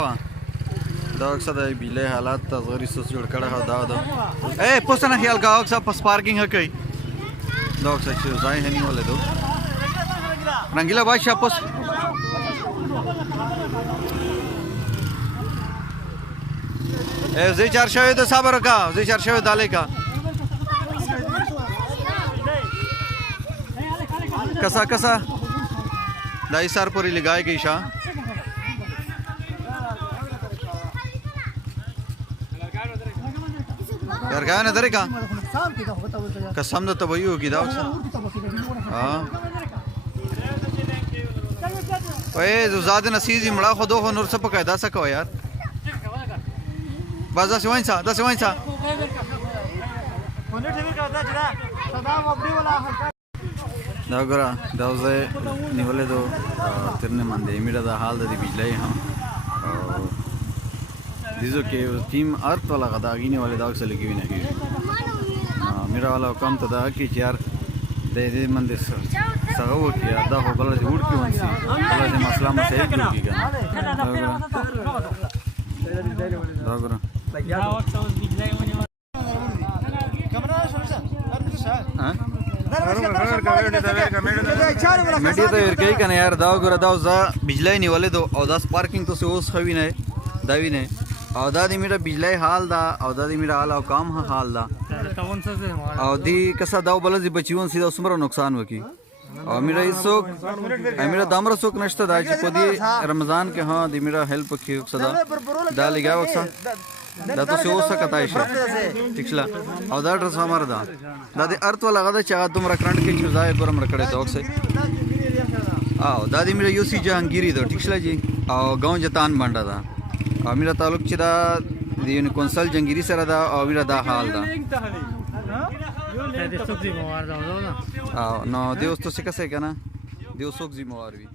دا اکثر بیله حالات تصغری سوس جوړ کړه دا اے پوسټنه خیال کا اکثر پس پارکینګ هکې دا اکثر چې ځای هني ولې دو رنگیلا بادشاہ پس اے زی چار شوی د صبر کا زی چار شوی داله کا کسا کسا دا ایسار پوری لگائے گئی شاہ درگاه نه درې کا قسم د تبویو کی دا ها وای زاد نسیزی مړه خو دوه نور څه پکای دا څه کو یار بس دا سوین دا سوین دا ګره دا زه نیولې دو ترنه باندې میرا دا حال د بجلی ها دیزو کې ټیم ارت والا غداګینه والے دا څه لګی نه کیږي میرا والا کم ته دا کی یار د دې منده سره وکي دا خو بل دې وډ کې ونسي بل دې مسله مې صحیح کیږي دا ګره یا وخت اوس بجلی ونی کیمرا شوشه ها میډیا ته ورکی کنه یار دا ګره دا ز بجلی نیولې دو او دا پارکینګ ته اوس خوي نه دا وی نه او دا دی میرا بجلی حال دا او دا دی میرا حال او کام حال دا او دی کسا داو بلزی بچیون سیدا سمرا نقصان وکی او میرا ایسوک میرا دامرا سوک نشتا دا چی پو دی رمضان کے ہاں دی میرا ہیلپ کی صدا دا لگا وقسا دا تو سی اوسا کتایش ہے ٹکشلا او دا ڈرس ہمارا دا دی ارت والا غدا چاہا دم رکرانٹ کے چوزائے برم رکڑے دا وقسے او دا دی میرا یوسی جہانگیری دا ٹکشلا جی او گاؤں جتان بانڈا دا او میرا تعلق چې دا د یو کونسل جنگیری سره دا او میرا دا حال دا نو دیوستو څه کسه کنه دیو څوک ذمہوار وي